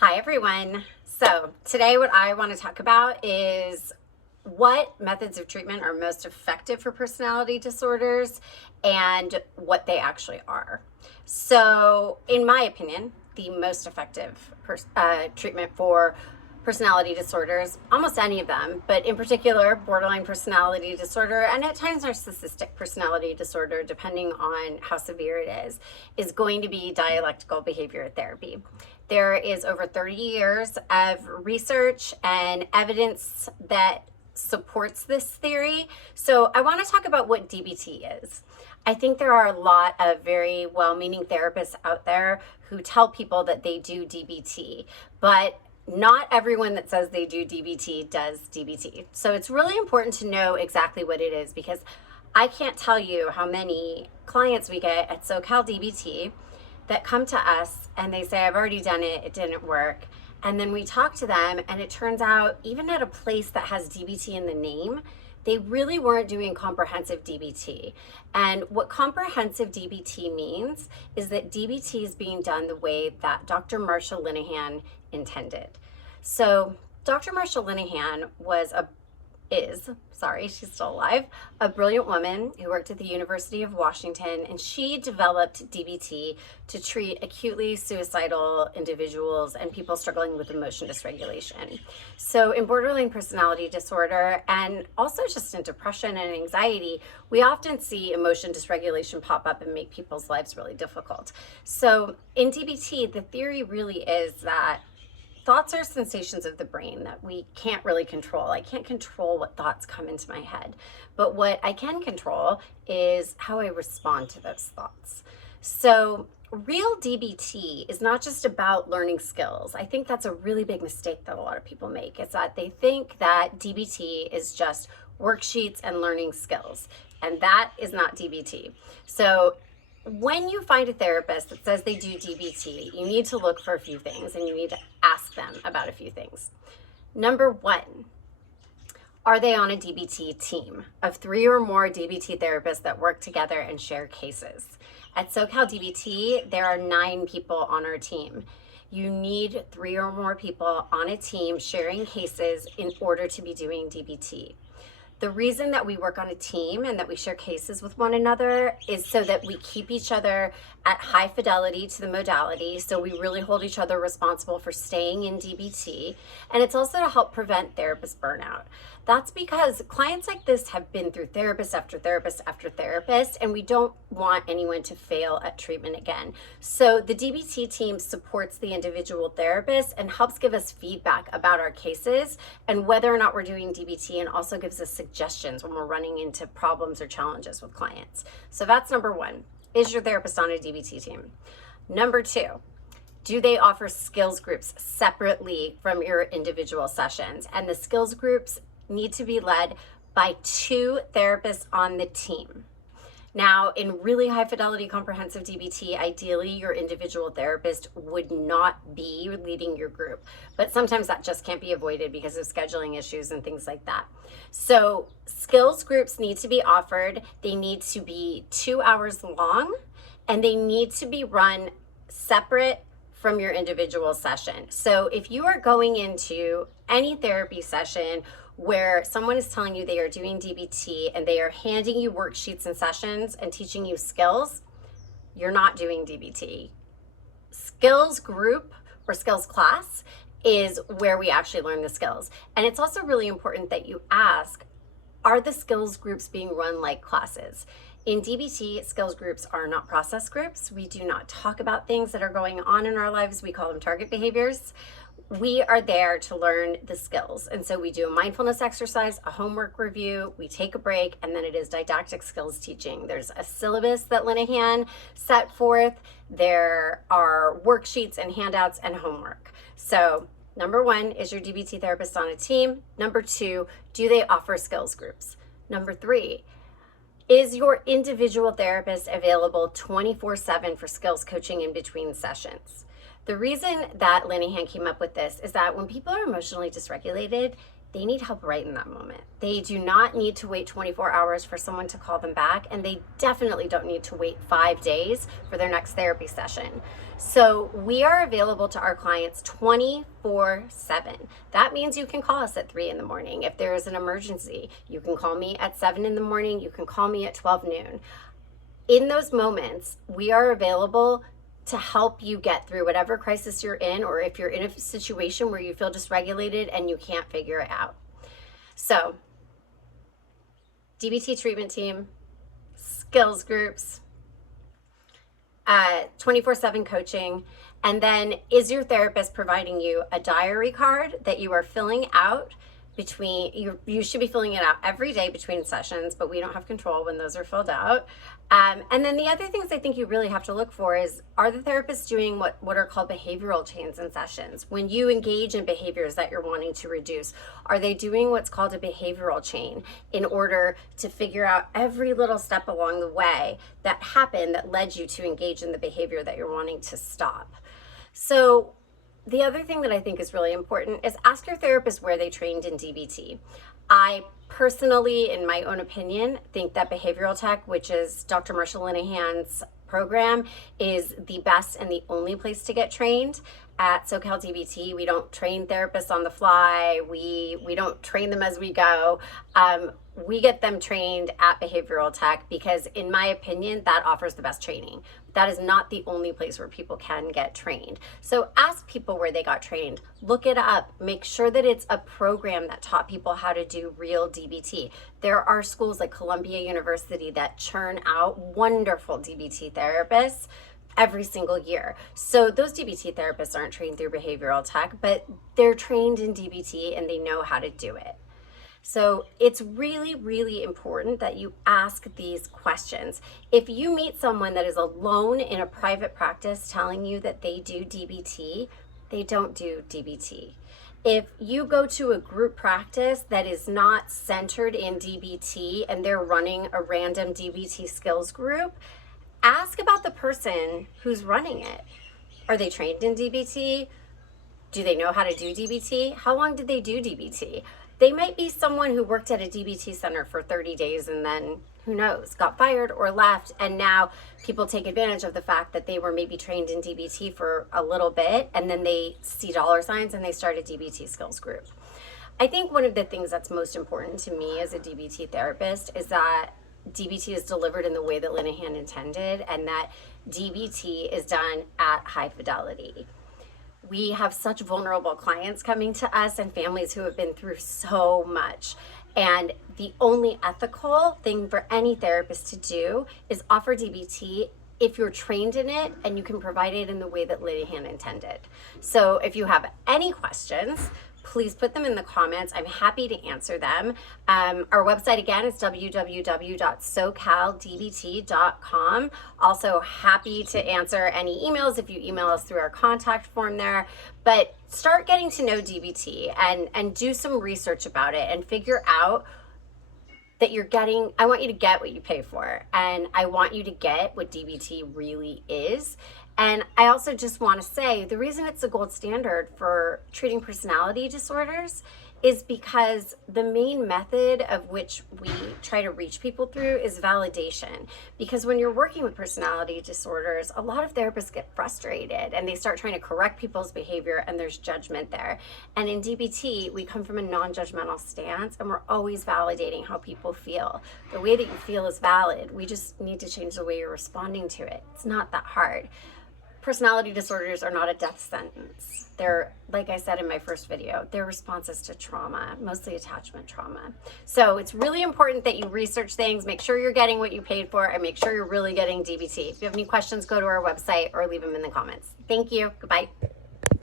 Hi everyone. So today what I want to talk about is what methods of treatment are most effective for personality disorders and what they actually are. So in my opinion, the most effective treatment for personality disorders, almost any of them, but in particular borderline personality disorder and at times narcissistic personality disorder, depending on how severe it is going to be dialectical behavior therapy. There is over 30 years of research and evidence that supports this theory. So I want to talk about what DBT is. I think there are a lot of very well-meaning therapists out there who tell people that they do DBT, but not everyone that says they do DBT does DBT. So it's really important to know exactly what it is, because I can't tell you how many clients we get at SoCal DBT that come to us and they say, I've already done it, it didn't work. And then we talk to them and it turns out, even at a place that has DBT in the name, they really weren't doing comprehensive DBT. And what comprehensive DBT means is that DBT is being done the way that Dr. Marsha Linehan intended. So Dr. Marsha Linehan she's still alive, a brilliant woman who worked at the University of Washington, and she developed DBT to treat acutely suicidal individuals and people struggling with emotion dysregulation. So in borderline personality disorder and also just in depression and anxiety, we often see emotion dysregulation pop up and make people's lives really difficult. So in DBT, the theory really is that thoughts are sensations of the brain that we can't really control. I can't control what thoughts come into my head, but what I can control is how I respond to those thoughts. So real DBT is not just about learning skills. I think that's a really big mistake that a lot of people make. It's that they think that DBT is just worksheets and learning skills, and that is not DBT. So when you find a therapist that says they do DBT, you need to look for a few things and you need to ask them about a few things. Number one, are they on a DBT team of 3 or more DBT therapists that work together and share cases? At SoCal DBT, there are 9 people on our team. You need 3 or more people on a team sharing cases in order to be doing DBT. The reason that we work on a team and that we share cases with one another is so that we keep each other at high fidelity to the modality. So we really hold each other responsible for staying in DBT. And it's also to help prevent therapist burnout. That's because clients like this have been through therapist after therapist after therapist, and we don't want anyone to fail at treatment again. So the DBT team supports the individual therapist and helps give us feedback about our cases and whether or not we're doing DBT, and also gives us suggestions when we're running into problems or challenges with clients. So that's number one. Is your therapist on a DBT team? Number 2, do they offer skills groups separately from your individual sessions? And the skills groups need to be led by 2 therapists on the team. Now, in really high fidelity comprehensive DBT, ideally your individual therapist would not be leading your group, but sometimes that just can't be avoided because of scheduling issues and things like that. So skills groups need to be offered. They need to be 2 hours long, and they need to be run separate from your individual session. So if you are going into any therapy session where someone is telling you they are doing DBT and they are handing you worksheets and sessions and teaching you skills, you're not doing DBT. Skills group or skills class is where we actually learn the skills. And it's also really important that you ask, are the skills groups being run like classes? In DBT, skills groups are not process groups. We do not talk about things that are going on in our lives. We call them target behaviors. We are there to learn the skills. And so we do a mindfulness exercise, a homework review, we take a break, and then it is didactic skills teaching. There's a syllabus that Linehan set forth. There are worksheets and handouts and homework. So number 1, is your DBT therapist on a team? Number 2, do they offer skills groups? Number 3, is your individual therapist available 24/7 for skills coaching in between sessions? The reason that Linehan came up with this is that when people are emotionally dysregulated, they need help right in that moment. They do not need to wait 24 hours for someone to call them back, and they definitely don't need to wait 5 days for their next therapy session. So we are available to our clients 24/7. That means you can call us at 3 in the morning. If there is an emergency, you can call me at 7 in the morning. You can call me at 12 noon. In those moments, we are available to help you get through whatever crisis you're in, or if you're in a situation where you feel dysregulated and you can't figure it out. So, DBT treatment team, skills groups, 24/7 coaching, and then is your therapist providing you a diary card that you are filling out between, you should be filling it out every day between sessions, but we don't have control when those are filled out. And then the other things I think you really have to look for is, are the therapists doing what are called behavioral chains in sessions? When you engage in behaviors that you're wanting to reduce, are they doing what's called a behavioral chain in order to figure out every little step along the way that happened that led you to engage in the behavior that you're wanting to stop? So the other thing that I think is really important is ask your therapist where they trained in DBT. I personally, in my own opinion, think that behavioral tech, which is Dr. Marshall Linehan's program, is the best and the only place to get trained. At SoCal DBT, we don't train therapists on the fly. We don't train them as we go. We get them trained at behavioral tech because, in my opinion, that offers the best training. That is not the only place where people can get trained. So ask people where they got trained. Look it up. Make sure that it's a program that taught people how to do real DBT. There are schools like Columbia University that churn out wonderful DBT therapists every single year. So those DBT therapists aren't trained through behavioral tech, but they're trained in DBT and they know how to do it. So it's really, really important that you ask these questions. If you meet someone that is alone in a private practice telling you that they do DBT, they don't do DBT. If you go to a group practice that is not centered in DBT and they're running a random DBT skills group, ask about the person who's running it. Are they trained in DBT? Do they know how to do DBT? How long did they do DBT? They might be someone who worked at a DBT center for 30 days and then, who knows, got fired or left, and now people take advantage of the fact that they were maybe trained in DBT for a little bit and then they see dollar signs and they start a DBT skills group. I think one of the things that's most important to me as a DBT therapist is that DBT is delivered in the way that Linehan intended, and that DBT is done at high fidelity. We have such vulnerable clients coming to us and families who have been through so much. And the only ethical thing for any therapist to do is offer DBT if you're trained in it and you can provide it in the way that Linehan intended. So if you have any questions, please put them in the comments. I'm happy to answer them. Our website again is www.socaldbt.com. Also happy to answer any emails if you email us through our contact form there. But start getting to know DBT and do some research about it and figure out that you're getting, I want you to get what you pay for. And I want you to get what DBT really is. And I also just want to say the reason it's the gold standard for treating personality disorders is because the main method of which we try to reach people through is validation. Because when you're working with personality disorders, a lot of therapists get frustrated and they start trying to correct people's behavior and there's judgment there. And in DBT, we come from a non-judgmental stance and we're always validating how people feel. The way that you feel is valid. We just need to change the way you're responding to it. It's not that hard. Personality disorders are not a death sentence. They're, like I said in my first video, they're responses to trauma, mostly attachment trauma. So it's really important that you research things, make sure you're getting what you paid for, and make sure you're really getting DBT. If you have any questions, go to our website or leave them in the comments. Thank you. Goodbye.